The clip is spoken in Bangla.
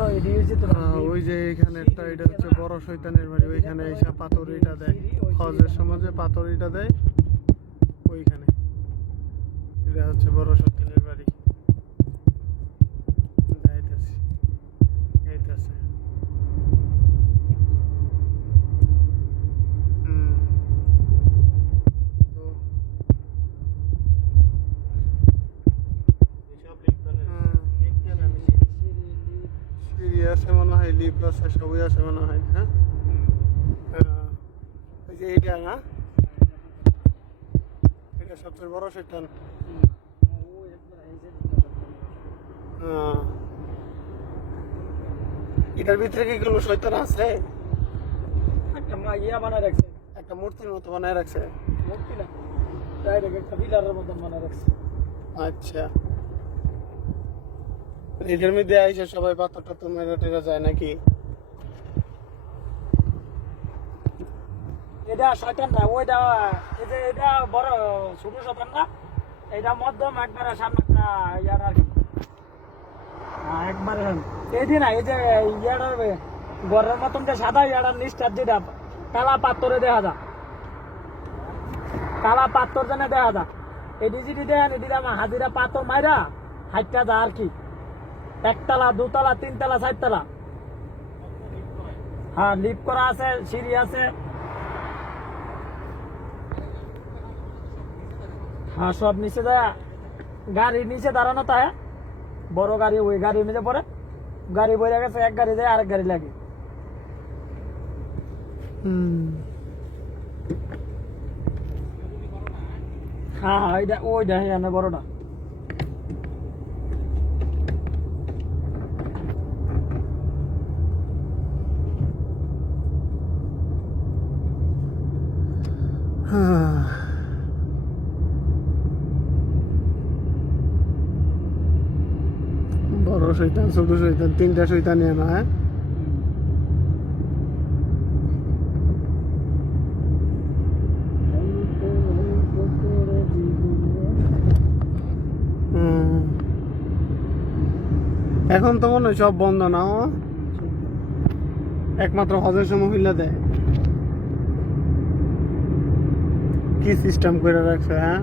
ওই যে এখানে একটা এটা হচ্ছে বড় শয়তানের বাড়ি, ওইখানে এসে পাথর ইটা দেয়, হজের সময় যে পাথর ইটা দেয় ওইখানে। এটা হচ্ছে বড় শয়তানের বাড়ি। যাইতেছি, এইটাছে। তো সিঁড়ি আছে মনে হয়, লিফট আছে, সবই আছে মনে হয়। হ্যাঁ, ওই যে এইটা না, এটা সবচেয়ে বড় শয়তান। এটার ভিতরে কি কোনো শয়তান আছে? একটা ইয়া বানায় রাখছে, একটা মূর্তির মতো বানায় রাখছে। মূর্তি না, ডাইরেক্ট একটা পিলারের মতন বানায় রাখছে। আচ্ছা, এটার মধ্যে আইসে সবাই পাথর টাথর মেরা টেরা যায় নাকি? এটা শয়তান না, ওইটা এই যে এটা বড় ছোট শয়তান না, এটা মধ্যম একবারে সামনে ইয়ার আর কি। একবারে এই দিন এই যে ইয়ার ঘরের মতন যে সাদা ইয়ার নিচটার যেটা কালা পাথরে দেখা যায়, কালা পাথর যেন দেখা যায়, এটি যদি দেখেন এটি আমার হাজিরা পাথর মাইরা হাইটটা যায় আর কি। একতলা, দুতলা, তিনতলা, চারতলা। হ্যাঁ, লিফট করা আছে, সিঁড়ি আছে। হ্যাঁ, সব নিচে যায়, গাড়ি নিচে দাঁড়ানো তাই বড় গাড়ি, ওই গাড়ির নিচে পড়ে, গাড়ি বইরা গেছে, এক গাড়ি যায় আরেক গাড়ি লাগে। হ্যাঁ হ্যাঁ, ওইটা ওইটা হ্যাঁ বড়টা। বড় শয়তান, ছোট শয়তান, তিনটা শয়তান না? হ্যাঁ, এখন তো মনে হয় সব বন্ধ না, একমাত্র হজের সময় হইলে দেয়। কি সিস্টেম করে রাখছে? হ্যাঁ,